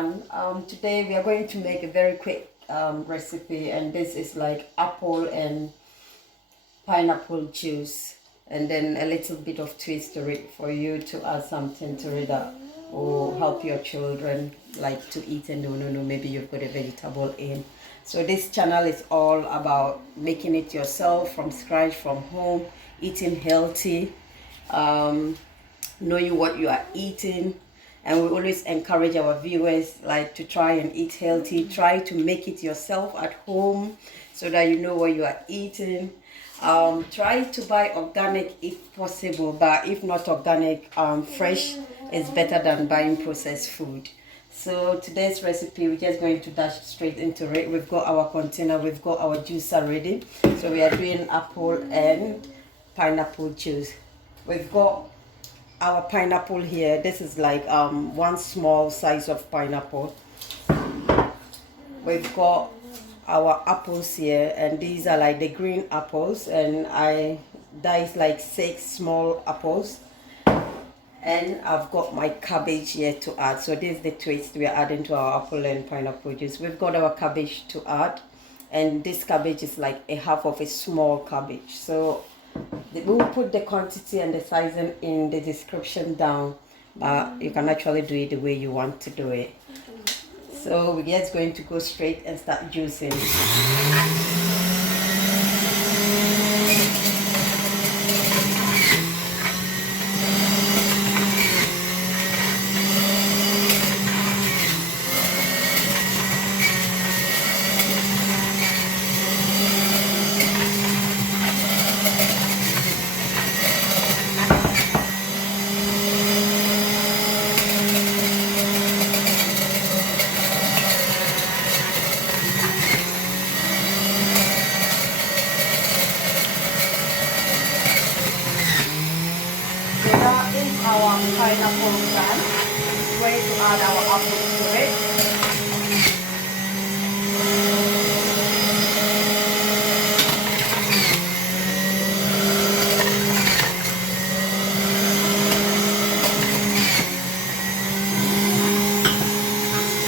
everyone. Today we are going to make a very quick recipe, and this is like apple and pineapple juice, and then a little bit of twist to it for you to add something to it that will help your children like to eat, and no, maybe you've got a vegetable in. So this channel is all about making it yourself from scratch, from home, eating healthy, knowing what you are eating. And we always encourage our viewers like to try and eat healthy, try to make it yourself at home so that you know what you are eating. Try to buy organic if possible, but if not organic, fresh is better than buying processed food. So today's recipe, we're just going to dash straight into it. We've got our container, we've got our juicer ready. So we are doing apple and pineapple juice. We've got our pineapple here. This is like one small size of pineapple. We've got our apples here, and these are like the green apples, and I diced like 6 small apples. And I've got my cabbage here to add. So this is the twist we are adding to our apple and pineapple juice. We've got our cabbage to add, and this cabbage is like a half of a small cabbage. So we'll put the quantity and the sizing in the description down, but you can actually do it the way you want to do it. So we're just going to go straight and start juicing. Our pineapple done. Ready to add our apples to it.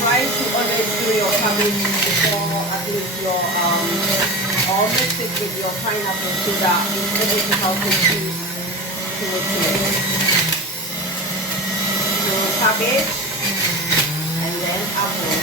Try to always do your cabbage before at least your or mix it with your pineapple so that it's able to help the juice to it. Cabbage and then apple.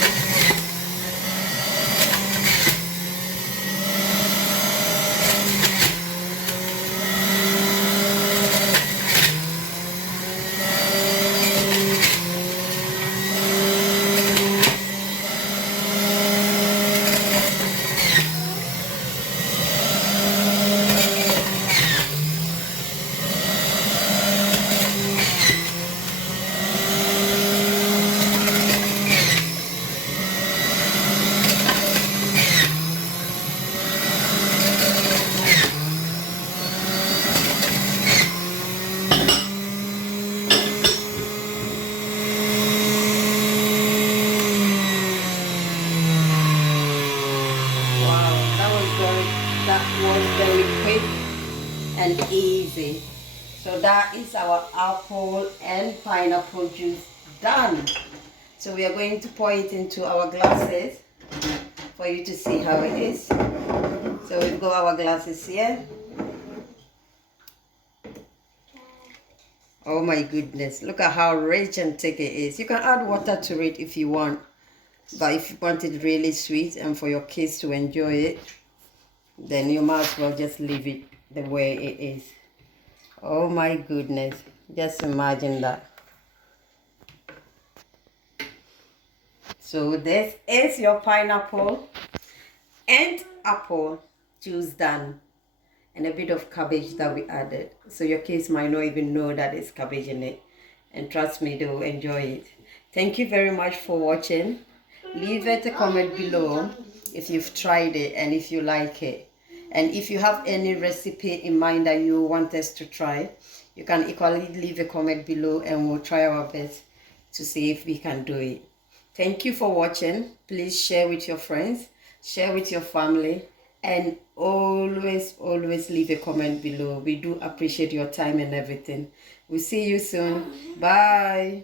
Very quick and easy. So that is our apple and pineapple juice done. So we are going to pour it into our glasses for you to see how it is. So we've got our glasses here. Oh my goodness, look at how rich and thick it is. You can add water to it if you want, but if you want it really sweet and for your kids to enjoy it, then you might as well just leave it the way it is. Oh my goodness, just imagine that. So this is your pineapple and apple juice done, and a bit of cabbage that we added. So your kids might not even know that there's cabbage in it, and trust me, they will enjoy it. Thank you very much for watching. Leave it a comment below if you've tried it and if you like it. And if you have any recipe in mind that you want us to try, you can equally leave a comment below and we'll try our best to see if we can do it. Thank you for watching. Please share with your friends, share with your family, and always leave a comment below. We do appreciate your time and everything. We'll see you soon. Bye.